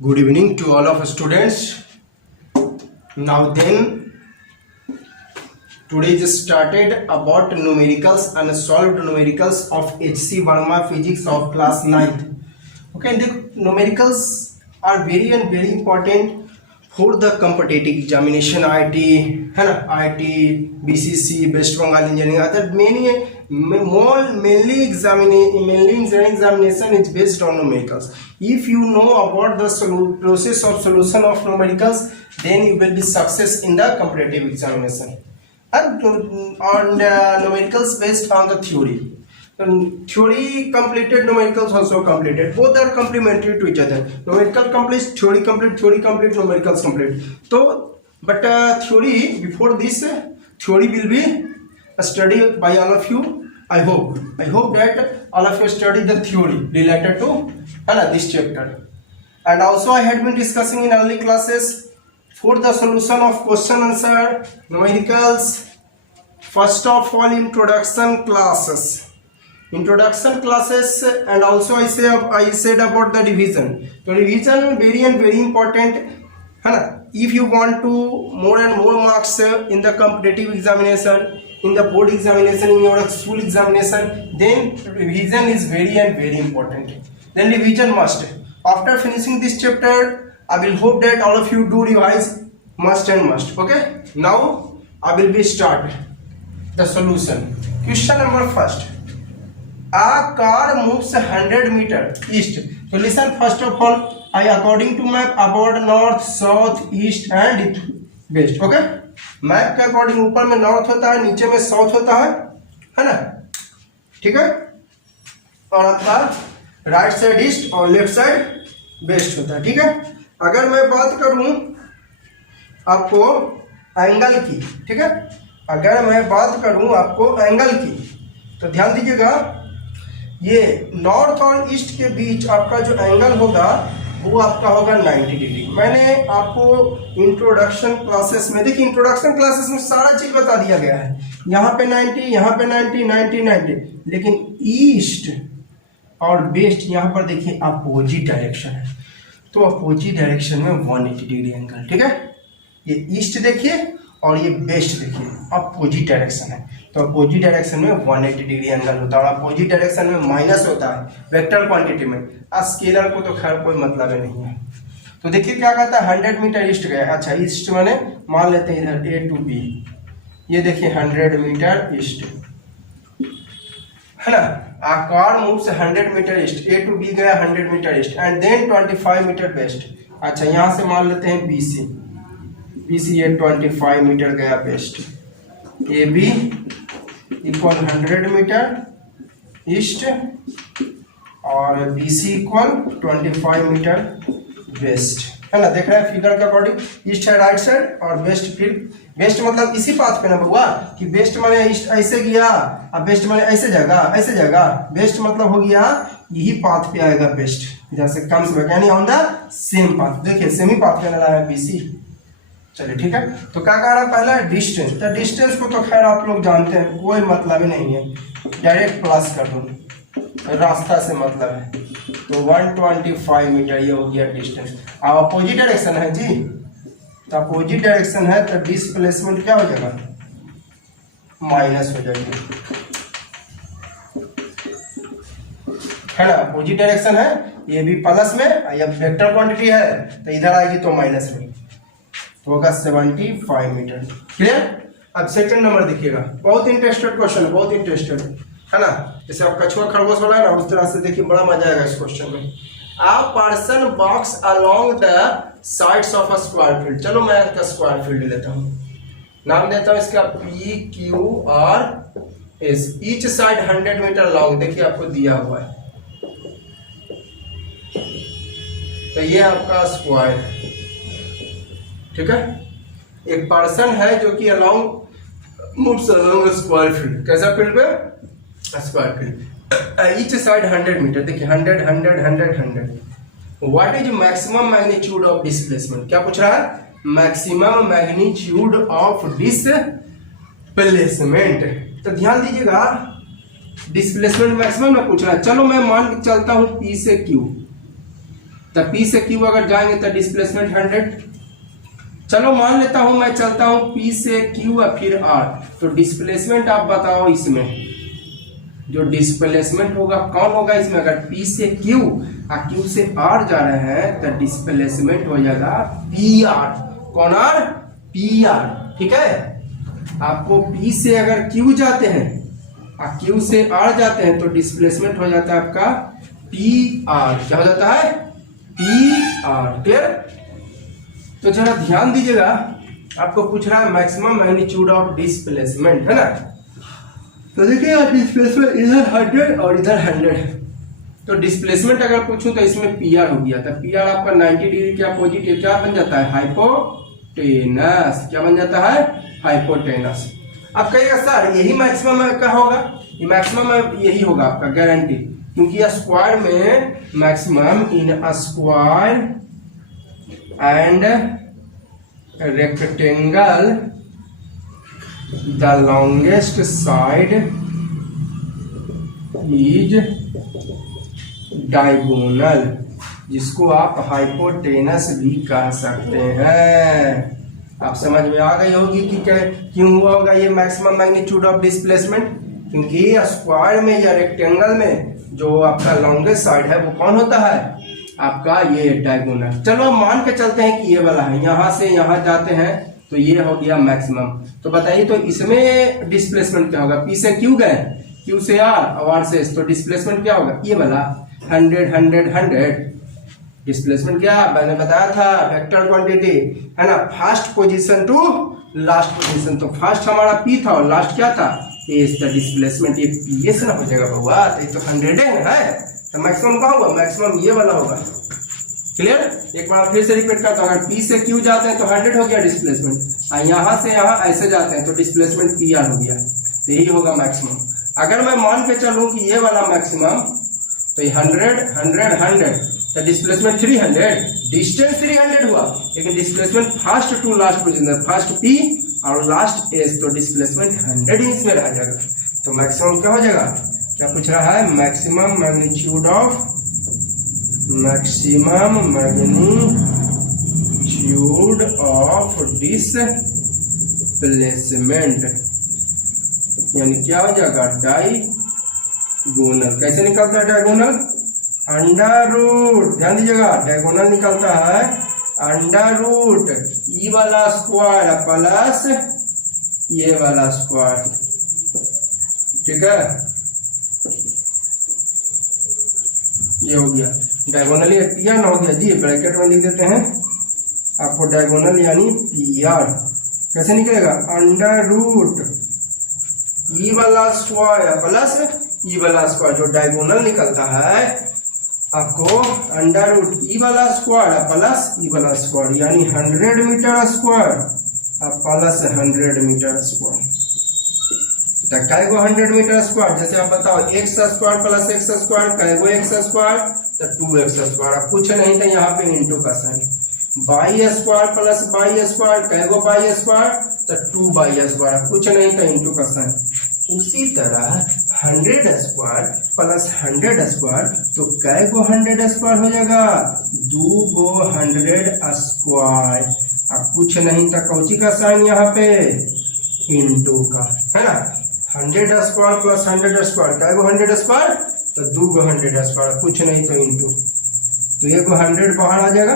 Good evening to all of students. Now then, today is started about numericals and solved numericals of HC Verma physics of class 9th. Okay, the numericals are very and very important for the competitive examination. IIT है ना, IIT, BCC, West Bengal Engineering, other mainly engineering examination is based on numericals. If you know about the process of solution of numericals, then you will be success in the competitive examination. And on numericals based on the theory. Theory completed, numericals also completed. Both are complementary to each other. Numerical complete, theory complete, numericals complete. So, but theory, before this, theory will be studied by all of you. I hope that all of you study the theory related to this chapter. And also I had been discussing in early classes for the solution of question answer numericals. First of all, introduction classes, and also I said about the division. So division very and very important, if you want to more and more marks in the competitive examination, in the board examination, in your school examination, then revision is very and very important. Then revision must. After finishing this chapter, I will hope that all of you do revise must and must. Okay, now I will be start the solution. Question number first. A car moves 100 meter east. So listen, first of all, I according to map about north, south, east and west. Okay, map के according ऊपर में north होता है, नीचे में south होता है ना, ठीक है, और आपका राइट साइड ईस्ट और लेफ्ट साइड वेस्ट होता है, ठीक है। अगर मैं बात करूं आपको एंगल की, ठीक है, अगर मैं बात करूं आपको एंगल की, तो ध्यान दीजिएगा, ये नॉर्थ और ईस्ट के बीच आपका जो एंगल होगा वो आपका होगा 90 डिग्री। मैंने आपको इंट्रोडक्शन क्लासेस में, देखिए इंट्रोडक्शन क्लासेस में सारा चीज बता दिया गया है, यहाँ पे 90, यहाँ पे 90, 90, 90, लेकिन ईस्ट और वेस्ट यहाँ पर देखिए अपोजिट डायरेक्शन है, तो अपोजिट डायरेक्शन में 180 डिग्री एंगल, ठीक है। ये ईस्ट देखिए और ये वेस्ट देखिए, अपोजिट डायरेक्शन है, तो अपोजिट डायरेक्शन में 180 डिग्री एंगल होता है, और अपोजिट डायरेक्शन में माइनस होता है वेक्टर क्वांटिटी में। स्केलर को तो खैर कोई मतलब ही नहीं है। तो देखिए क्या कहता है, 100 मीटर ईस्ट गया, अच्छा ईस्ट मैंने मान लेते हैं इधर ए टू बी, ये देखिए 100 मीटर ईस्ट है ना। A car moves 100 metre east, A to B गया 100 metre east and then 25 metre west. अच्छा यहाँ से मान लेते हैं BC ये 25 मीटर गया west, AB equal 100 metre east और BC इक्वल 25 मीटर वेस्ट, है ना। देख रहे हैं फिगर के अकॉर्डिंग, ईस्ट है राइट साइड और वेस्ट, फिर वेस्ट मतलब इसी पाथ पे ना हुआ कि वेस्ट माने ईस्ट ऐसे गया, अब वेस्ट माने ऐसे जाएगा, वेस्ट मतलब हो गया यही पाथ पे आएगा वेस्ट, जैसे कम्स बैक यानी ऑन द सेम पाथ। देखिए सेम ही पाथ पे लगा है BC। चलिए ठीक है, तो क्या कह रहा है पहला डिस्टेंस, तो डिस्टेंस को तो खैर आप लोग जानते हैं, कोई मतलब ही नहीं है, डायरेक्ट प्लस कर दो, रास्ता से मतलब है, तो 125 मीटर ये हो गया डिस्टेंस। अब अपोजिट डायरेक्शन है जी, तो अपोजिट डायरेक्शन है तो डिस्प्लेसमेंट क्या हो जाएगा, माइनस हो जाएगी, है ना। अपोजिट डायरेक्शन है, ये भी प्लस में, या वेक्टर क्वांटिटी है तो इधर आएगी तो माइनस में, तो होगा 75 मीटर। क्लियर। अब सेकंड नंबर देखिएगा, बहुत इंटरेस्टेड क्वेश्चन है, बहुत इंटरेस्टेड है ना, जैसे आप कछुआ खरगोश वाला है ना, उस तरह से देखिए बड़ा मजा आएगा इस क्वेश्चन में। A person walks along the sides of a square field, चलो मैं इसका स्क्वायर फील्ड लेता हूँ, नाम देता हूँ इसका PQRS, each side 100 metre long, देखिए आपको दिया हुआ है, तो ये आपका स्क्वायर, ठीक है। एक पर्सन है जो कि along moves along square field, कैसा फील्ड पे, square field, each side 100 metre, देखिए 100 100 100 100। What is maximum magnitude of displacement, क्या पूछ रहा है, मैक्सिमम मैग्नीट्यूड ऑफ डिस्प्लेसमेंट। तो ध्यान दीजिएगा, डिस्प्लेसमेंट मैक्सिमम ना पूछ रहा है, चलो मैं मान के चलता हूं P से Q, तो P से Q अगर जाएंगे तो डिस्प्लेसमेंट 100। चलो मान लेता हूं मैं, चलता हूं P से Q और फिर R, तो डिस्प्लेसमेंट आप बताओ इसमें जो डिस्प्लेसमेंट होगा कौन होगा इसमें? अगर P से Q और Q से R जा रहे हैं तो डिस्प्लेसमेंट हो जाएगा PR। कौन R? PR। ठीक है, आपको P से अगर Q जाते हैं और Q से R जाते हैं तो डिस्प्लेसमेंट हो जाता है आपका PR। क्या हो जाता है? PR। क्लियर? तो जरा ध्यान दीजिएगा, आपको पूछ रहा है मैक्सिमम मैग्नीट्यूड ऑफ डिस्प्लेसमेंट, है ना। तो देखिए डिस्प्लेसमेंट इधर 100 और इधर 100, तो डिस्प्लेसमेंट अगर पूछूं तो इसमें PR हो गया था। PR आपका 90 डिग्री के अपोजिट क्या बन जाता है? हाइपोटेनस। क्या बन जाता है? हाइपोटेनस। अब कहिएगा सर यही मैक्सिमम का होगा, ये मैक्सिमम यही होगा आपका गारंटी, क्योंकि स्क्वायर में maximum in square and rectangle the longest side is diagonal, जिसको आप हाइपोटेनस भी कह सकते हैं। आप समझ में आ गई होगी कि क्यों हुआ होगा ये मैक्सिमम मैग्नीट्यूड ऑफ डिस्प्लेसमेंट, क्योंकि स्क्वायर में या रेक्टेंगल में जो आपका लॉन्गेस्ट साइड है वो कौन होता है? आपका ये डायगोनल। चलो मान के चलते हैं कि ये वाला है, यहां से यहां जाते हैं तो ये हो गया मैक्सिमम। तो बताइए तो इसमें डिस्प्लेसमेंट क्या होगा? P से Q गए, Q से R और R से S, तो डिस्प्लेसमेंट क्या होगा? ये वाला 100 100 100। डिस्प्लेसमेंट क्या मैंने बताया था? वेक्टर क्वांटिटी, है ना, first position to last position. तो फर्स्ट हमारा P था और लास्ट क्या था? S। द डिस्प्लेसमेंट ये PS ना हो जाएगा बउआ, तो ये तो 100 है, तो मैक्सिमम कहाँ होगा? मैक्सिमम ये वाला होगा। क्लियर? एक बार फिर से रिपीट करता हूँ, अगर P से Q जाते हैं तो 100 हो गया डिस्प्लेसमेंट, और यहाँ से यहाँ ऐसे जाते हैं तो डिस्प्लेसमेंट PR हो गया, तो यही होगा मैक्सिमम। अगर मैं मान के चलूँ कि ये वाला मैक्सिमम, तो ये 100 100 100, तो डिस्प्लेसमेंट 300, डिस्टेंस 300 हुआ, लेकिन displacement first to last position, first P और लास्ट S, तो डिस्प्लेसमेंट 100 इंच में रह जाएगा। तो मैक्सिमम क्या हो जाएगा? क्या पूछ रहा है? मैक्सिमम मैग्नीट्यूड ऑफ डिस्प्लेसमेंट, यानी क्या हो जाएगा? डायगोनल। कैसे निकलता है डायगोनल? Under root. ध्यान दीजिएगा, डायगोनल निकलता है अंडर रूट ई वाला स्क्वायर प्लस ये वाला स्क्वायर। ठीक है, ये हो गया डायगोनल, ये PR ना हो गया जी, ब्रैकेट में लिख देते हैं आपको डायगोनल यानी PR। कैसे निकलेगा? अंडर रूट ई वाला स्क्वायर प्लस ई वाला स्क्वायर, जो डायगोनल निकलता है आपको अंडर रूट ई वाला स्क्वायर प्लस ई वाला स्क्वायर, यानी 100 metre square plus 100 metre square. तो कैगो 100 मीटर स्क्वायर, जैसे आप बताओ x square plus x square, कैगो x स्क्वायर तो 2x स्क्वायर। अब कुछ नहीं था यहाँ पे इंटू का sign, by square plus by square, कैगो बाई स्क्वायर तो 2 बाई स्क्वायर, कुछ नहीं था इंटू का साइन। उसी तरह 100 स्क्वायर प्लस 100 स्क्वायर, तो कैगो 100 स्क्वायर हो जाएगा? 2 गो 100 स्क्वायर। अब कुछ नहीं था, कौची का साइन यहाँ पे? इंटू का, है ना। 100 स्क्वायर प्लस 100 स्क्वायर, कैगो 100 स्क्वायर तो 2 गो 100 स्क्वायर, कुछ नहीं तो इंटू, तो ये को 100 बाहर आ जाएगा,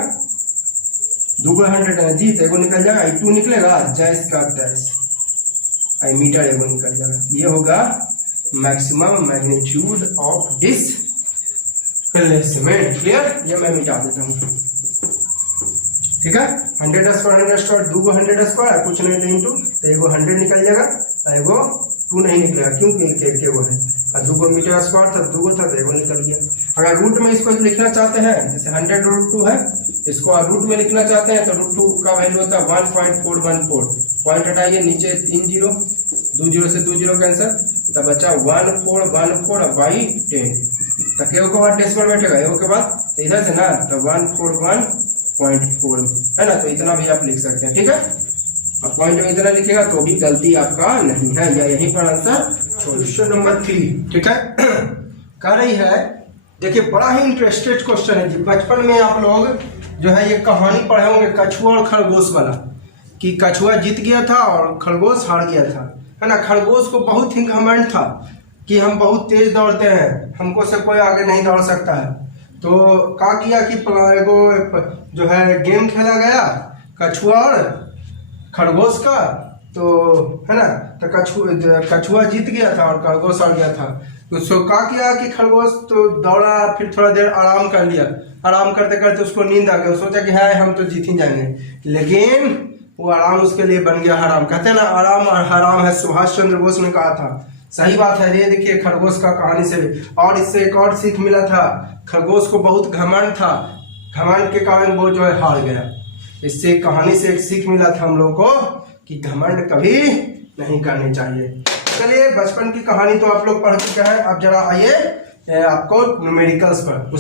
2 गो 100 है जी, तो एगो निकल जाएगा, 2 निकलेगा, जैस का तैस आई मीटर एगो निकल जाएगा। ये होगा maximum magnitude of displacement. Clear? ये मैं मिटा देता हूँ। ठीक है, 100 स्क्वायर 2 गो 100 स्क्वायर, कुछ नहीं तो इंटू, तो एगो 100 निकल जाएगा, एगो 2 नहीं निकलेगा क्योंकि एक वो है, और 2 गो मीटर स्क्वायर था, 2 गो था तो एगो निकल गया। अगर रूट में इसको लिखना चाहते हैं, जैसे 100√2 है, इसको रूट में लिखना चाहते हैं तो √2 का वैल्यू होता है 1.414, पॉइंट हटाइए, नीचे 3 0, 2 0 से 2 0 कैंसर, तब बचा 1414/10, तक एगो के बाद डेसिमल बैठेगा, एगो के बाद तो इधर से ना, तो 141.4 है ना, तो इतना भी आप लिख सकते हैं। ठीक है, अब पॉइंट में इतना लिखेगा तो भी गलती आपका नहीं है, या यहीं पर आंसर क्वेश्चन नंबर 3। ठीक है, कह रही है देखिए बड़ा ही इंटरेस्टेड क्वेश्चन है जी। बचपन में आप लोग जो है ये कहानी पढ़े होंगे कछुआ और खरगोश वाला, कि कछुआ जीत गया था और खरगोश हार गया था, है ना। खरगोश को बहुत ही घमंड था कि हम बहुत तेज दौड़ते हैं, हमको से कोई आगे नहीं दौड़ सकता है। तो क्या किया कि जो है गेम खेला गया कछुआ और खरगोश का, तो है ना। तो कछुआ जीत गया था और खरगोश हार गया था। तो उसको क्या किया कि खरगोश तो दौड़ा, फिर थोड़ा देर आराम कर लिया। आराम करते करते उसको नींद आ गया, सोचा कि है हम तो जीत ही जाएंगे, लेकिन वो आराम उसके लिए बन गया हराम। कहते हैं ना आराम और हराम है, सुभाष चंद्र बोस ने कहा था। सही बात है। ये देखिए खरगोश का कहानी से, और इससे एक और सीख मिला था। खरगोश को बहुत घमंड था, घमंड के कारण वो जो है हार गया। इससे कहानी से एक सीख मिला था हम लोग को कि घमंड कभी नहीं करनी चाहिए। चलिए बचपन की कहानी तो आप लोग पढ़ चुके हैं। अब जरा आइए आपको न्यूमेरिकल्स पर,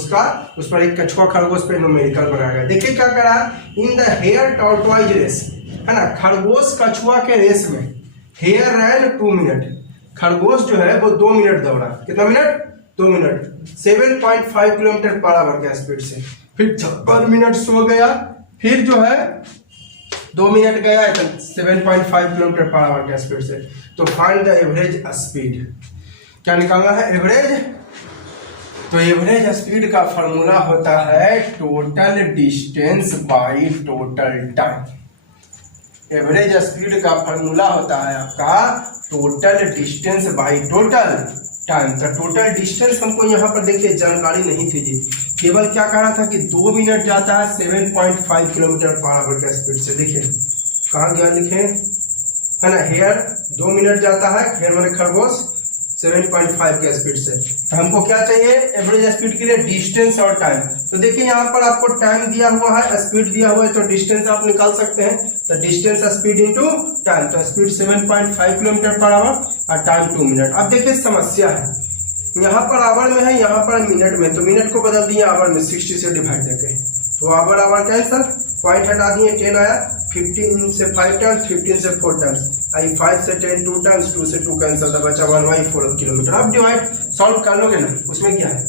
उस पर एक कछुआ खरगोश पे न्यूमेरिकल बनाया गया। देखिए क्या करा, in the hare tortoise race, है ना। खरगोश कछुआ के रेस में हेयर रैन 2 मिनट, खरगोश जो है वो 2 मिनट दौड़ा। कितना minute? 2 minute, 7.5 kilometre per our के स्पीड से। फिर 56 मिनट सो गया, फिर जो है 2 मिनट गया 7.5 किलोमीटर पर आवर के स्पीड से। तो फाइंड द एवरेज स्पीड, क्या निकालना है? एवरेज। तो एवरेज स्पीड का फॉर्मूला होता है total distance by total time. Average speed का फॉर्मूला होता है आपका total distance by total time. तो टोटल डिस्टेंस हमको यहाँ पर देखिए जानकारी नहीं थी जी, केवल क्या कह रहा था कि 2 मिनट जाता है 7.5 किलोमीटर पर आवर के स्पीड से। देखिए कहाँ गया लिखे, है ना। हेयर 2 मिनट जाता है, हेयर मैंने खरगोश 7.5 के स्पीड से। तो हमको क्या चाहिए एवरेज स्पीड के लिए? डिस्टेंस और टाइम। तो देखिए यहाँ पर आपको टाइम दिया हुआ है, स्पीड दिया हुआ है, तो डिस्टेंस आप निकाल सकते हैं। तो डिस्टेंस स्पीड इनटू टाइम, तो स्पीड 7.5 किलोमीटर पर आवर और टाइम 2 मिनट। अब देखिए समस्या है, यहाँ पर आवर में है, यहाँ पर मिनट में, तो मिनट को बदल दिए आवर में 60 से डिवाइड करके। तो आवर आवर कैंसल, पॉइंट हटा दिए, 10 आया, 15 से 5 टाइम्स, 15 से 4 टाइम्स, आई 5 से 10 2 टाइम्स, 2 से 2 कैंसल, बचा 1/4 किलोमीटर। अब डिवाइड सॉल्व कर लोगे ना, उसमें क्या है।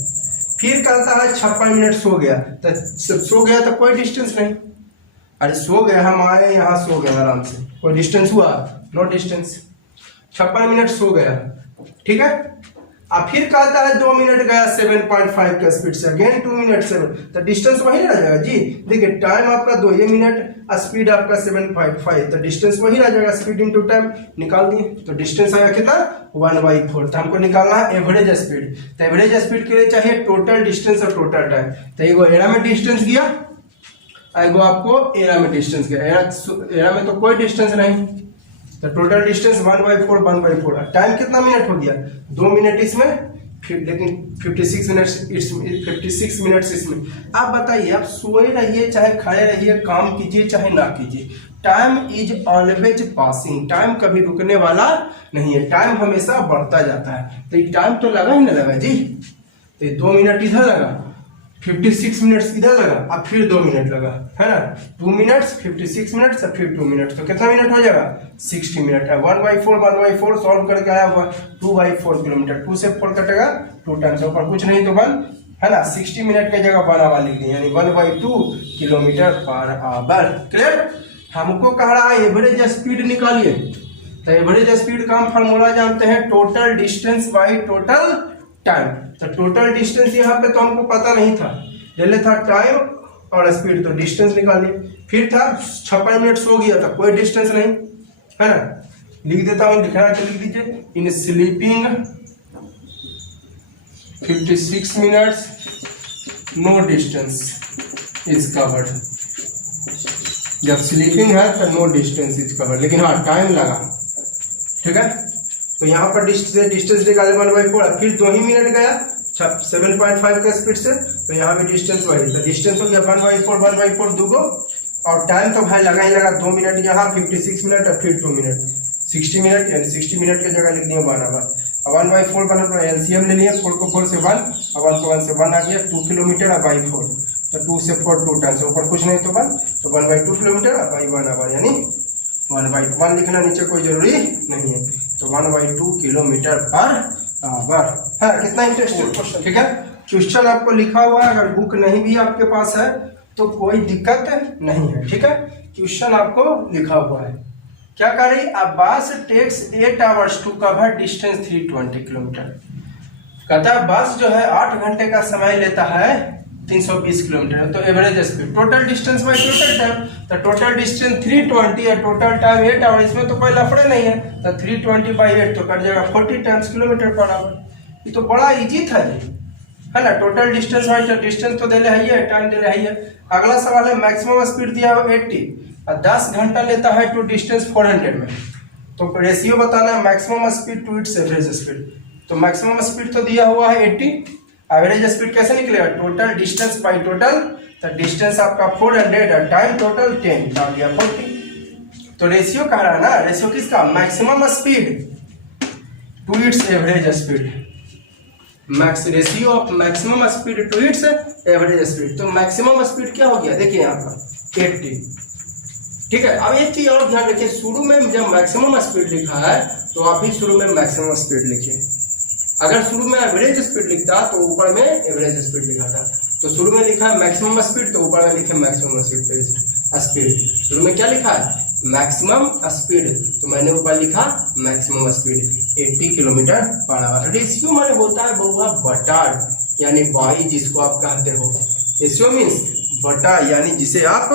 फिर कहता है 56 मिनट सो गया, तो सो गया तो कोई डिस्टेंस नहीं। अरे सो गया, हम आए यहाँ सो गए आराम से, कोई डिस्टेंस हुआ? No distance. 56 मिनट सो गया, ठीक है। अब फिर कहता है 2 मिनट गया 7.5 के स्पीड से, अगेन 2 मिनट 7, तो डिस्टेंस वही रह जाएगा जी। देखिए टाइम आपका 2, ये मिनट, स्पीड आपका 7.5, तो डिस्टेंस वही रह जाएगा, स्पीड इनटू टाइम निकाल दिए। तो डिस्टेंस आया कितना? 1/4। तो हमको निकालना है एवरेज स्पीड। तो एवरेज स्पीड के लिए चाहिए टोटल डिस्टेंस और टोटल टाइम। तो एगो एरा में डिस्टेंस गया, एगो आपको एरा में डिस्टेंस गया। एरा में तो कोई डिस्टेंस नहीं, तो टोटल डिस्टेंस 1/4। टाइम कितना मिनट हो गया? 2 मिनट इसमें, फिर लेकिन 56 मिनट्स इसमें। आप बताइए, आप सोए रहिए चाहे खड़े रहिए, काम कीजिए चाहे ना कीजिए, time is always passing. Time कभी रुकने वाला नहीं है, टाइम हमेशा बढ़ता जाता है। तो ये टाइम तो लगा ही ना लगा जी। तो 2 मिनट इधर लगा, 56 मिनट्स इधर लगा, अब फिर 2 मिनट लगा, है ना। 2 मिनट्स, 56 मिनट्स, फिर 2 मिनट्स, तो कितना मिनट हो जाएगा? 60 मिनट है। 1/4 सॉल्व करके आया हुआ 2/4 किलोमीटर, 2 से 4 कटेगा 2 टाइम्स, ऊपर कुछ नहीं तो 1, है ना। 60 मिनट की जगह 1 आवर लिख दिया, यानी 1/2 किलोमीटर पर आवर। क्लियर? हमको कह रहा है एवरेज स्पीड निकालिए। तो एवरेज स्पीड का हम फॉर्मूला जानते हैं total distance by total time. तो टोटल डिस्टेंस यहाँ पे तो हमको पता नहीं था, पहले था टाइम और स्पीड, तो डिस्टेंस निकालिए। फिर था 56 मिनट सो गया था, कोई डिस्टेंस नहीं, है ना। लिख देता हूँ, लिखना तो लिख दीजिए, in sleeping 56 minutes no distance is covered. जब स्लीपिंग है तो नो डिस्टेंस इज कवर्ड, लेकिन हाँ टाइम लगा, ठीक है। तो यहाँ पर डिस्टेंस निकाले 1/4, फिर 2 ही मिनट गया 7.5 के स्पीड से, तो यहाँ भी डिस्टेंस वही, तो डिस्टेंस हो गया 1/4 2 को, और टाइम तो भाई लगा ही लगा 2 मिनट यहाँ, 56 मिनट और फिर 2 मिनट, 60 मिनट, यानी 60 मिनट की जगह लिख दिए 1 आवर। 1/4 बना, एलसीएम ले लिया, 4 को 4 से 1, और 1 को 1 से 1 आ गया, 2 किलोमीटर और बाई 4, तो 2 से 4 2 टाइम्स, ऊपर कुछ नहीं तो 1, तो 1/2 किलोमीटर और बाई 1 आवर, यानी 1/1 लिखना, नीचे कोई जरूरी नहीं है। तो 1/2 किलोमीटर पर आवर है। कितना इंटरेस्टिंग क्वेश्चन, ठीक है। क्वेश्चन आपको लिखा हुआ है, अगर बुक नहीं भी आपके पास है तो कोई दिक्कत नहीं है, ठीक है। क्वेश्चन आपको लिखा हुआ है, क्या करें, a bus takes 8 hours to cover distance 320 kilometre. कहता है बस जो है 8 घंटे का समय लेता है 320 किलोमीटर, तो average speed, total distance by total time, तो टोटल डिस्टेंस 320 है, टोटल टाइम 8 आवर, इसमें तो कोई लफड़े नहीं है, तो 320 बाई 8 तो कट जाएगा 40 टाइम्स किलोमीटर पर आवर। ये तो बड़ा इजी था जी, है ना। टोटल डिस्टेंस बाई डिस्टेंस तो दे रहे है, टाइम दे रहे है। अगला सवाल है मैक्सिमम स्पीड दिया हुआ 80 और 10 घंटा लेता है टू डिस्टेंस 400 में, तो रेशियो बताना है maximum speed to its average speed. तो मैक्सिमम स्पीड तो दिया हुआ है 80, एवरेज स्पीड कैसे निकलेगा, टोटल डिस्टेंस बाई टोटल, तो डिस्टेंस आपका 400 और टाइम टोटल 10 डाल दिया 40। तो रेशियो कह रहा है ना, रेशियो किसका, maximum speed to its average speed, max ratio of maximum speed to its average speed. तो मैक्सिमम स्पीड क्या हो गया, देखिए यहाँ पर 80, ठीक है। अब एक चीज और ध्यान रखिए, शुरू में जब मैक्सिमम स्पीड लिखा है तो आप भी शुरू में मैक्सिमम स्पीड लिखिए। अगर शुरू में एवरेज स्पीड लिखता तो ऊपर में एवरेज स्पीड लिखा था, तो शुरू में लिखा है मैक्सिमम स्पीड तो ऊपर में लिखे मैक्सिमम स्पीड। शुरू में क्या लिखा है, मैक्सिमम स्पीड, तो मैंने ऊपर लिखा maximum speed 80 kilometre per our. Ratio मैंने होता है बहुआ बटा, यानी बाई जिसको आप कहते हो, रेशियो मीन्स बटा, यानी जिसे आप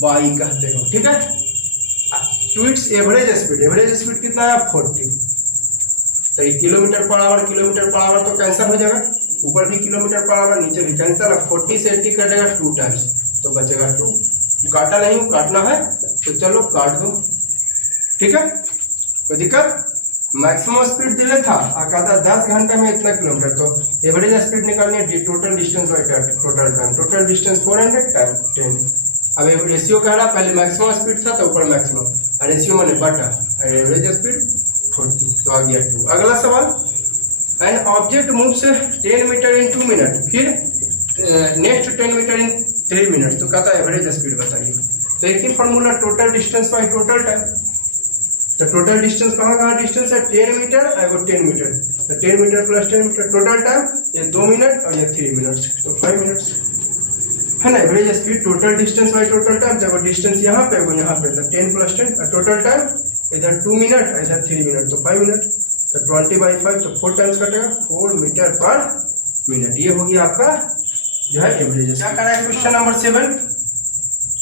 बाई कहते हो, ठीक है। To its average speed, average speed कितना है 40, तो किलोमीटर पर आवर तो कैंसिल हो जाएगा, ऊपर भी किलोमीटर पर आवर नीचे भी कैंसिल, 40 से 80 कटेगा 2 टाइम्स, तो बचेगा 2। काटा नहीं, काटना है तो चलो काट दो, ठीक है, कोई दिक्कत। मैक्सिमम स्पीड दिले था, कहता 10 घंटे में इतना किलोमीटर, तो एवरेज स्पीड निकालनी है total distance by total time, total distance 400 time 10। अब रेशियो कह रहा, पहले मैक्सिमम स्पीड था तो ऊपर मैक्सिमम, रेशियो मैंने बटा, एवरेज स्पीड 40, तो आ गया 2। अगला सवाल, an object moves 10 metre in 2 minute, फिर नेक्स्ट 10 मीटर इन 3 मिनट, तो कहता है एवरेज स्पीड बताइए। तो एक ही formula, total distance by total time, तो टोटल डिस्टेंस कहाँ डिस्टेंस है 10 मीटर और 10 मीटर, तो 10 metre plus 10 metre, total time ये 2 मिनट और ये 3 मिनट, तो 5 मिनट, है ना। Average speed total distance by total time, जब डिस्टेंस यहाँ पे वो यहाँ पे, तो 10 प्लस 10, टोटल टाइम इधर 2 मिनट इधर 3 मिनट, तो 5 मिनट, तो 20/5, तो 4 टाइम्स कटेगा, 4 मीटर पर मिनट। ये होगी आपका जो है एवरेज। क्या करा है question number 7,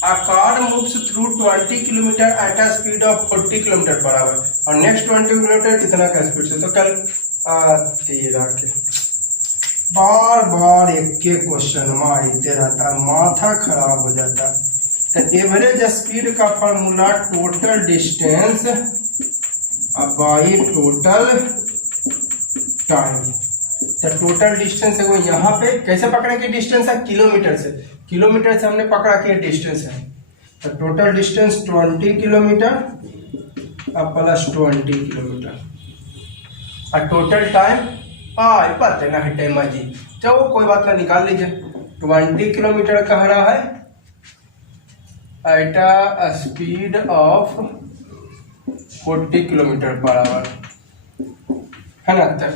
A car moves through 20 kilometre eight a speed of 40 kilometre per our, और नेक्स्ट 20 किलोमीटर कितना का स्पीड से, तो कल 13 के बार बार एक के क्वेश्चन में आते रहता, माथा खराब हो जाता। तो एवरेज स्पीड का formula total distance by total time, तो टोटल डिस्टेंस है वो यहाँ पे कैसे पकड़े कि डिस्टेंस है किलोमीटर से हमने पकड़ा कि डिस्टेंस है, तो total distance 20 kilometre plus 20 kilometre, और टोटल टाइम पता ना है टाइम जी, चलो कोई बात ना, निकाल लीजिए। 20 किलोमीटर कह रहा है eight a speed of 40 kilometre per our, है ना। तो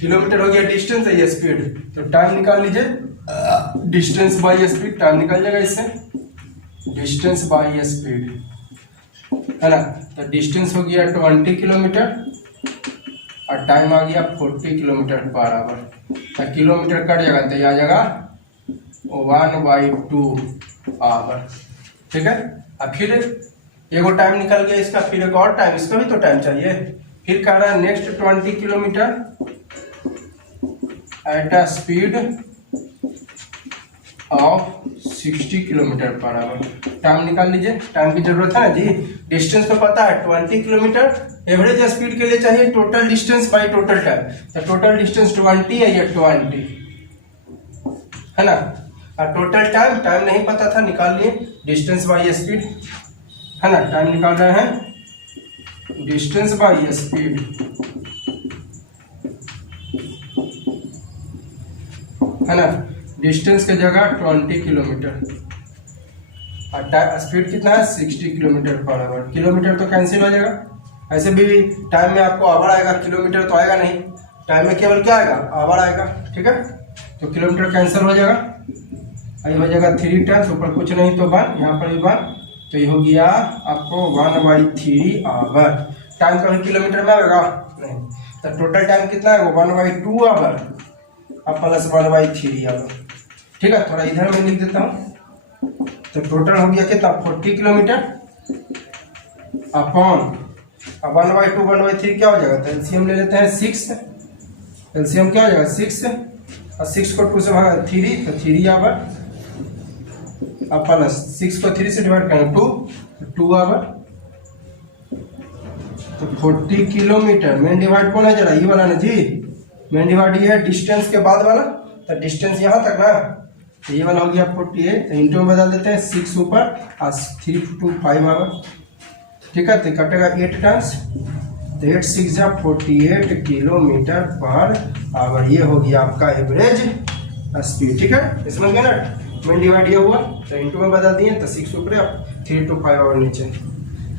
किलोमीटर हो गया डिस्टेंस है, ये स्पीड, तो टाइम निकाल लीजिए, डिस्टेंस बाई स्पीड, टाइम निकल जाएगा इससे, डिस्टेंस बाई स्पीड, है ना। तो डिस्टेंस हो गया 20 किलोमीटर और टाइम आ गया 40 किलोमीटर पर आवर, तो किलोमीटर कट जाएगा तो आ जाएगा 1/2 आवर, ठीक है। अब फिर एगो टाइम निकल गया इसका, फिर एक और टाइम, इसका भी तो टाइम चाहिए। फिर कह रहा है next 20 kilometre eight a speed of 60 kilometre per our, time निकाल लीजिए, टाइम की जरूरत है ना जी। डिस्टेंस तो पता है 20 किलोमीटर, एवरेज स्पीड के लिए चाहिए total distance by total time, तो टोटल डिस्टेंस 20 है, ये 20 है ना, और टोटल टाइम नहीं पता था, निकाल लिए डिस्टेंस बाई स्पीड, है ना। टाइम निकाल रहे हैं डिस्टेंस बाई स्पीड, है ना। डिस्टेंस की जगह 20 किलोमीटर और स्पीड कितना है 60 किलोमीटर पर आवर। किलोमीटर तो कैंसिल हो जाएगा, ऐसे भी टाइम में आपको आवर आएगा, किलोमीटर तो आएगा नहीं, टाइम में केवल क्या आएगा आवर आएगा, ठीक है। तो किलोमीटर कैंसिल हो जाएगा, ये हो जाएगा 3 टाइम्स, ऊपर कुछ नहीं तो 1, यहाँ पर भी 1, तो ये हो गया आपको 1/3 आवर। टाइम कभी किलोमीटर में आएगा नहीं, तो टोटल टाइम कितना है, 1/2 आवर अब प्लस 1/3 आवर। ठीक है, थोड़ा इधर में लिख देता हूँ, तो टोटल हो गया कितना 40 किलोमीटर अपॉन 1/2 1/3 क्या हो जाएगा, तो एलसीएम ले लेते हैं 6, एलसीएम क्या हो जाएगा 6, और 6 को 2 से भागा 3, तो 3 आवर अब प्लस 6 को 3 से डिवाइड करें 2 आवर, तो 40 किलोमीटर। मेन डिवाइड कौन है जरा, ये वाला ना जी, मेन डिवाइड ये है डिस्टेंस के बाद वाला, तो डिस्टेंस यहाँ तक ना, तो ये वाला हो गया 48, तो इंटू में बदल देते हैं 6 ऊपर और 3 to 5 आवर। ठीक है, तो कटेगा 8 टाइम्स, तो 8 6 जा 48 किलोमीटर पर आवर। ये हो गया आपका एवरेज स्पीड। ठीक है, इसमें क्या ना मेन डिवाइड ये हुआ, तो इंटू में बदल दिए, तो 6 ऊपर 3 to 5 आवर नीचे।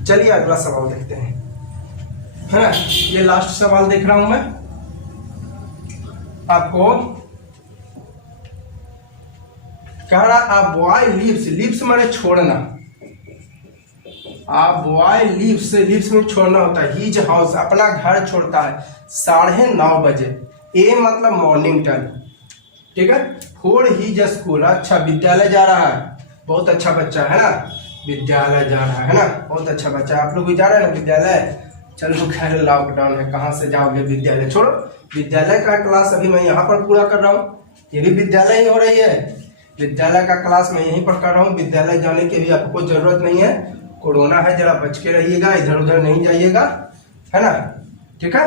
चलिए अगला सवाल देखते हैं, है ना। ये लास्ट सवाल देख रहा हूं मैं आपको, कह रहा आप बॉय लीव्स, लीव्स माने छोड़ना, आप बॉय लीव्स, लीव्स में छोड़ना होता है, हीज हाउस अपना घर छोड़ता है 9:30 बजे, ए मतलब मॉर्निंग टाइम। ठीक है, फॉर हीज स्कूल, अच्छा विद्यालय जा रहा है, बहुत अच्छा बच्चा है ना, विद्यालय जा रहा है ना, बहुत अच्छा बच्चा। आप लोग भी जा रहे हैं ना विद्यालय, चलो खैर लॉकडाउन है, कहाँ से जाओगे विद्यालय, छोड़ो विद्यालय का क्लास अभी मैं यहाँ पर पूरा कर रहा हूँ, ये भी विद्यालय ही हो रही है, विद्यालय का क्लास मैं यहीं पर कर रहा हूँ। विद्यालय जाने की भी आपको जरूरत नहीं है, कोरोना है, जरा बच के रहिएगा, इधर उधर नहीं जाइएगा, है ना। ठीक है,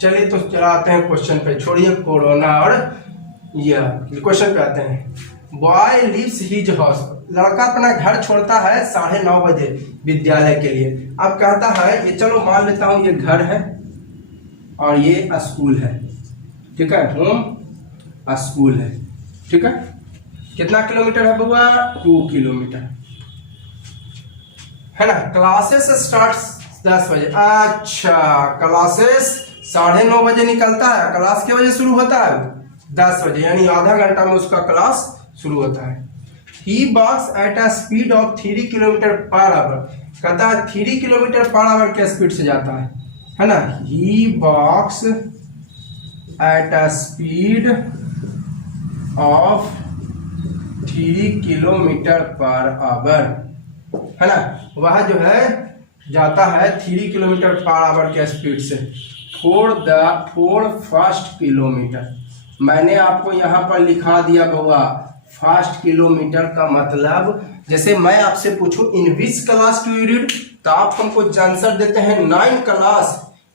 चलिए तो चलाते हैं क्वेश्चन पे, छोड़िए कोरोना और ये क्वेश्चन पे आते हैं। बॉय लीव्स हिज हाउस, लड़का अपना घर छोड़ता है 9:30 बजे विद्यालय के लिए। अब कहता है, ये चलो मान लेता हूँ ये घर है और ये स्कूल है, ठीक है, होम स्कूल है। ठीक है, कितना किलोमीटर है बउआ, 2 किलोमीटर, है ना। क्लासेस स्टार्ट 10 बजे, अच्छा क्लासेस 9:30 बजे निकलता है, क्लास के बजे शुरू होता है 10 बजे, यानी आधा घंटा में उसका क्लास शुरू होता है। He walks at a speed of 3 kilometre per our, कहता है 3 किलोमीटर पर आवर के स्पीड से जाता है ना। He walks at a speed of 3 kilometre per our, है ना। वह जो है जाता है 3 किलोमीटर पर आवर के स्पीड से। फॉर फर्स्ट किलोमीटर, मैंने आपको यहाँ पर लिखा दिया बउआ, फर्स्ट किलोमीटर का मतलब, जैसे मैं आपसे पूछूं in which class do you read, तो आप हमको आंसर देते हैं 9th क्लास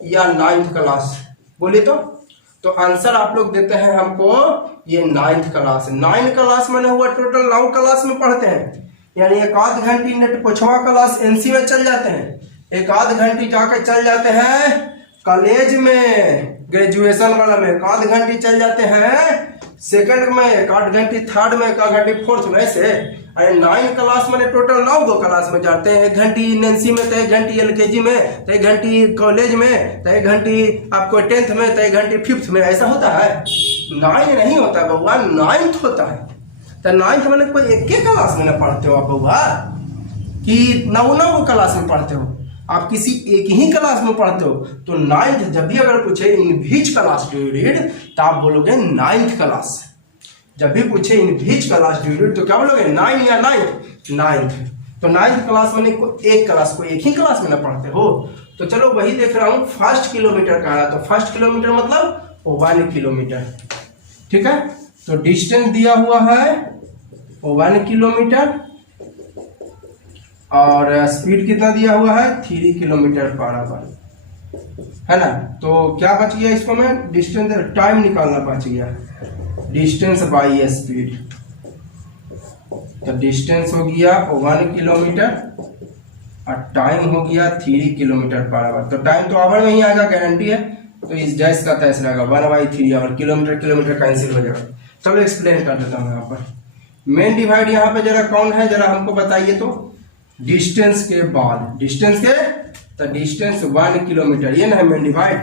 या 9th क्लास, बोले तो आंसर आप लोग देते हैं हमको ये 9th क्लास। 9th क्लास मैंने हुआ टोटल 9 क्लास में पढ़ते हैं, यानी 1 घंटी नेट 5वां क्लास एनसी में चल जाते हैं, 1 घंटी जाकर चल जाते हैं कॉलेज में, ग्रेजुएशन वाला में 1 घंटी चल जाते हैं सेकंड में, 1 घंटी थर्ड में, 1 घंटी फोर्थ में। से अरे 9 क्लास में टोटल 9 क्लास में जाते हैं, 1 घंटी एनसी में, तो 1 घंटी एलकेजी में, तो 1 घंटी कॉलेज में, तो 1 घंटी आपको 10th में, तो 1 घंटी 5th में, ऐसा होता है। 9 नहीं होता है बउआ, 9th होता है। तो 9th में कोई एक क्लास में ना पढ़ते हो आप बउआ, कि 9 क्लास में पढ़ते हो, आप किसी एक ही क्लास में पढ़ते हो। तो 9th जब भी अगर पूछे in which class do you read, तो आप बोलोगे 9th क्लास। जब भी पूछे in which class do you read, तो क्या बोलोगे 9 या 9th। तो 9th क्लास में एक क्लास को एक ही क्लास में ना पढ़ते हो। तो चलो वही देख रहा हूँ, फर्स्ट किलोमीटर का है, तो फर्स्ट किलोमीटर मतलब 1 किलोमीटर। ठीक है, तो डिस्टेंस दिया हुआ है 1 किलोमीटर और स्पीड कितना दिया हुआ है 3 किलोमीटर पर आवर, है ना। तो क्या बच गया इसको, मैं डिस्टेंस टाइम निकालना बच गया, डिस्टेंस बाई स्पीड। तो डिस्टेंस हो गया 1 किलोमीटर और टाइम हो गया 3 किलोमीटर पर आवर। तो टाइम तो आवर में ही आएगा, गारंटी है। तो इस जैस का तैस रहेगा 1/3 आवर, किलोमीटर किलोमीटर कैंसिल हो जाएगा। चलो एक्सप्लेन कर देता हूँ यहाँ पर। मेन डिवाइड यहाँ पे जरा कौन है, जरा हमको बताइए तो। डिस्टेंस के बाद, डिस्टेंस के, तो डिस्टेंस 1 किलोमीटर, ये ना है मेन डिवाइड,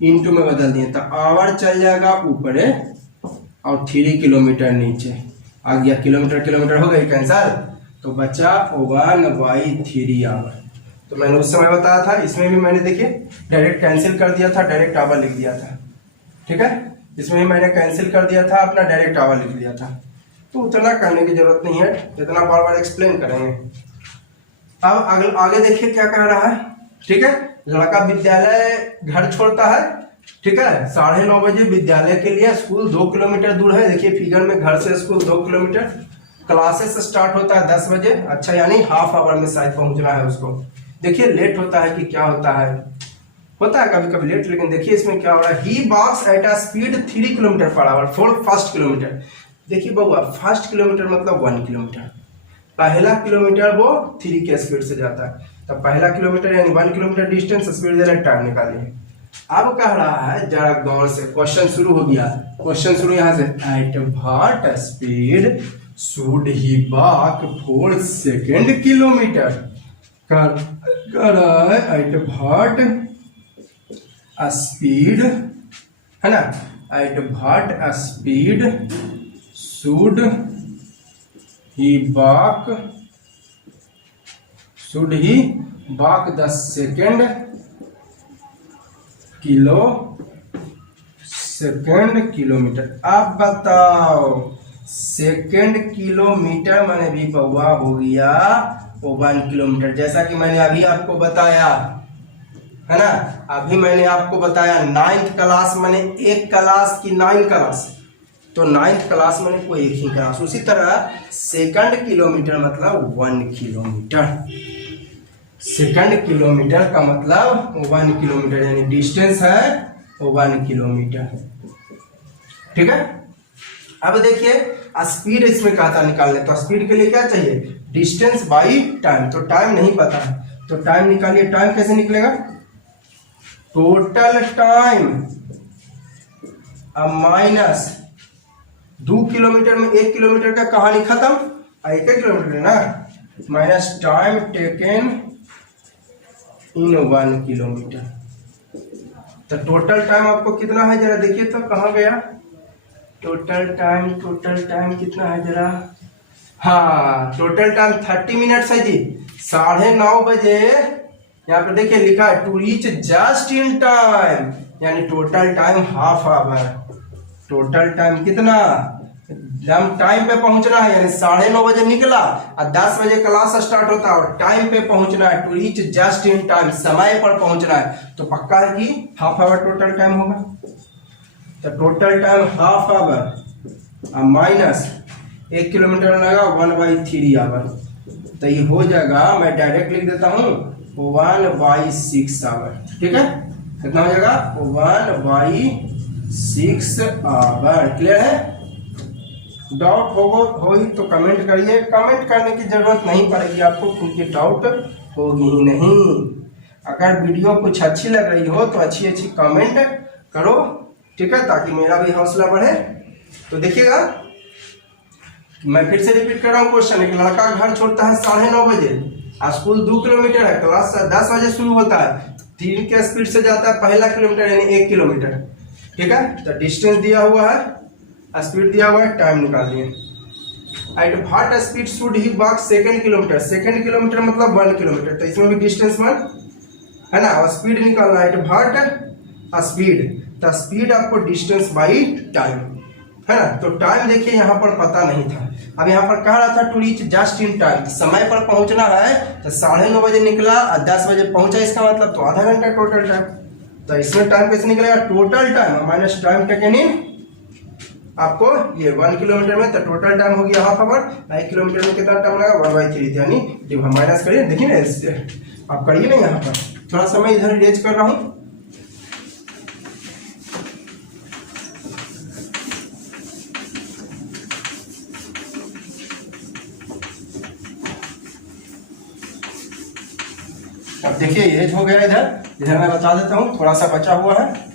इनटू में बदल दिए, तो आवर चल जाएगा ऊपर और 3 किलोमीटर नीचे आ गया। किलोमीटर किलोमीटर हो गई कैंसर, तो बचा 1/3 आवर। तो मैंने उस समय बताया था, इसमें भी मैंने देखिए डायरेक्ट कैंसिल कर दिया था, डायरेक्ट आवर लिख दिया था। ठीक है, इसमें भी मैंने कैंसिल कर दिया था, अपना डायरेक्ट आवर लिख दिया था। तो उतना करने की जरूरत नहीं है, इतना बार बार एक्सप्लेन करेंगे। अब आगे देखिए क्या कह रहा है। ठीक है, लड़का विद्यालय घर छोड़ता है। ठीक है, 9:30 बजे विद्यालय के लिए। स्कूल 2 किलोमीटर दूर है, देखिए फिगर में, घर से स्कूल 2 किलोमीटर। क्लासेस स्टार्ट होता है 10 बजे। अच्छा, यानी हाफ आवर में शायद पहुंचना है उसको। देखिए लेट होता है कि क्या होता है कभी कभी लेट, लेकिन देखिए इसमें क्या हो रहा है। He walks at a speed 3 kilometre per hour for first kilometre. देखिए बउआ, फर्स्ट किलोमीटर मतलब 1 किलोमीटर, पहला किलोमीटर वो 3 के स्पीड से जाता है। तो पहला किलोमीटर यानी 1 किलोमीटर डिस्टेंस, स्पीड दे रहे हैं, टाइम निकालिए। अब कह रहा है जरा गौर से, क्वेश्चन शुरू हो गया। क्वेश्चन शुरू यहाँ से, at what speed should he walk for second kilometre. कर रहा है एट व्हाट स्पीड, है ना, at what speed should he walk the second kilometre. अब बताओ, सेकेंड किलोमीटर माने भी बउआ हो गया वो 1 किलोमीटर। जैसा कि मैंने अभी आपको बताया, है ना, अभी मैंने आपको बताया 9th क्लास माने एक क्लास की 9 क्लास, तो 9th क्लास माने कोई एक ही क्लास। उसी तरह सेकंड किलोमीटर मतलब 1 किलोमीटर। सेकंड किलोमीटर का मतलब 1 किलोमीटर, यानी डिस्टेंस है 1 किलोमीटर। ठीक है, अब देखिए स्पीड इसमें कहा था निकालने, तो स्पीड के लिए क्या चाहिए, डिस्टेंस बाई टाइम। तो टाइम नहीं पता है, तो टाइम निकालिए। टाइम कैसे निकलेगा, टोटल टाइम माइनस 2 किलोमीटर में 1 किलोमीटर का कहानी खत्म, 1 किलोमीटर है ना, minus time taken in 1 kilometre. तो टोटल टाइम आपको कितना है जरा देखिए तो, कहाँ गया टोटल टाइम कितना है जरा। हाँ, टोटल टाइम 30 मिनट्स है जी। 9:30 बजे यहाँ पे देखिए लिखा है to reach just in time, यानी total time half hour. Total time कितना, हम टाइम पे पहुंचना है, यानी 9:30 बजे निकला और 10 बजे क्लास स्टार्ट होता है, और टाइम पे पहुंचना है, to reach just in time, समय पर पहुंचना है। तो पक्का है कि हाफ आवर टोटल टाइम होगा। तो total time half our minus 1 kilometre लगा 1/3 आवर, तो ये हो जाएगा, मैं डायरेक्ट लिख देता हूँ 1/6 आवर। ठीक है, कितना हो जाएगा 1/6 आवर। क्लियर है, डाउट हो तो कमेंट करिए। कमेंट करने की जरूरत नहीं पड़ेगी आपको, क्योंकि डाउट होगी ही नहीं। अगर वीडियो कुछ अच्छी लग रही हो तो अच्छी कमेंट करो, ठीक है, ताकि मेरा भी हौसला बढ़े। तो देखिएगा, मैं फिर से रिपीट कर रहा हूँ क्वेश्चन। एक लड़का घर छोड़ता है 9:30 बजे, स्कूल 2 किलोमीटर है, क्लास 10 बजे शुरू होता है, 3 के स्पीड से जाता है पहला किलोमीटर यानी 1 किलोमीटर। ठीक है, तो डिस्टेंस दिया हुआ है, स्पीड दिया हुआ है, टाइम निकाल लिए। At what speed should he walk second kilometre. Second kilometre मतलब 1 किलोमीटर, तो इसमें भी डिस्टेंस 1 है ना, और स्पीड निकालना है। एट व्हाट स्पीड, तो स्पीड आपको डिस्टेंस बाई टाइम, है ना। तो टाइम देखिए यहाँ पर पता नहीं था, अब यहाँ पर कह रहा था to reach just in time, समय पर पहुंचना है। तो 9:30 बजे निकला और 10 बजे पहुंचा, इसका मतलब तो आधा घंटा टोटल टाइम। तो इसमें टाइम कैसे निकलेगा, total time minus time taken in, आपको ये 1 किलोमीटर में, तो टोटल टाइम हो गया हाफ आवर। 1 किलोमीटर में कितना टाइम लगा 1/3, यानी जब हम माइनस करिए, देखिए ना, आप करिए ना, यहाँ पर थोड़ा समय इधर रेज कर रहा हूँ। अब देखिए एज हो गया, इधर मैं बता देता हूँ, थोड़ा सा बचा हुआ है।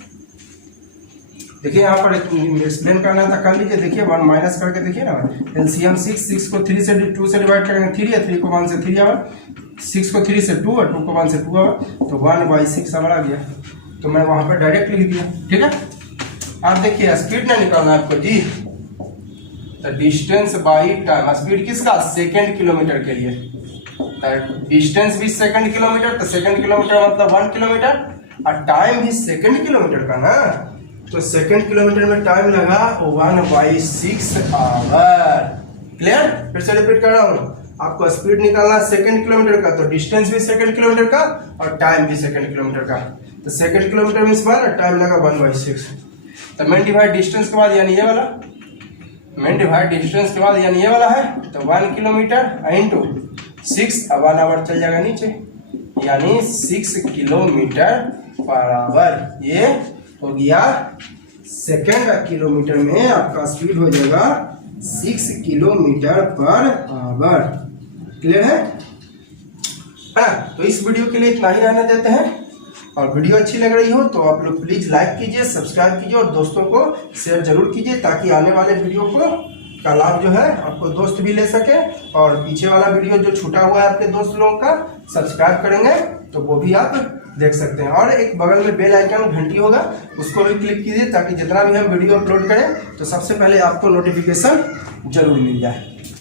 देखिए यहाँ पर एक्सप्लेन करना था, कर लीजिए। देखिए 1 माइनस करके देखिए ना, एलसीएम 6 को 3 से 2 से डिवाइड करेंगे, 3 है, 3 को 1 से 3 आवर, 6 को 3 से 2 और 2 को 1 से 2 आवर, तो 1/6 आवर आ गया। तो मैं वहाँ पर डायरेक्ट लिख दिया। ठीक है, आप देखिए स्पीड ना निकालना आपको जी, तो डिस्टेंस बाई टाइम, स्पीड किसका, सेकेंड किलोमीटर के लिए, डिस्टेंस भी सेकेंड किलोमीटर, तो सेकेंड किलोमीटर मतलब 1 किलोमीटर, और टाइम भी सेकेंड किलोमीटर का ना, तो सेकेंड किलोमीटर में टाइम लगा 1/6 आवर। क्लियर? फिर से रिपीट कर रहा हूँ, आपको स्पीड निकालना सेकेंड किलोमीटर का, तो डिस्टेंस भी सेकेंड किलोमीटर का और टाइम भी सेकेंड किलोमीटर का, तो सेकेंड किलोमीटर में टाइम लगा 1/6। तो मेन डिवाइड डिस्टेंस के बाद यानी ये वाला, मेन डिवाइड डिस्टेंस के बाद यानी ये वाला है, तो 1 किलोमीटर इंटू 6, 1 आवर चल जाएगा नीचे, यानी 6 किलोमीटर पर आवर। ये हो गया सेकेंड किलोमीटर में आपका स्पीड हो जाएगा 6 किलोमीटर पर आवर। क्लियर है ना? तो इस वीडियो के लिए इतना ही रहने देते हैं, और वीडियो अच्छी लग रही हो तो आप लोग प्लीज लाइक कीजिए, सब्सक्राइब कीजिए और दोस्तों को शेयर जरूर कीजिए, ताकि आने वाले वीडियो को का लाभ जो है आपको दोस्त भी ले सके, और पीछे वाला वीडियो जो छूटा हुआ है आपके दोस्त लोगों का, सब्सक्राइब करेंगे तो वो भी आप देख सकते हैं। और एक बगल में बेल आइकन घंटी होगा, उसको भी क्लिक कीजिए, ताकि जितना भी हम वीडियो अपलोड करें तो सबसे पहले आपको नोटिफिकेशन जरूर मिल जाए।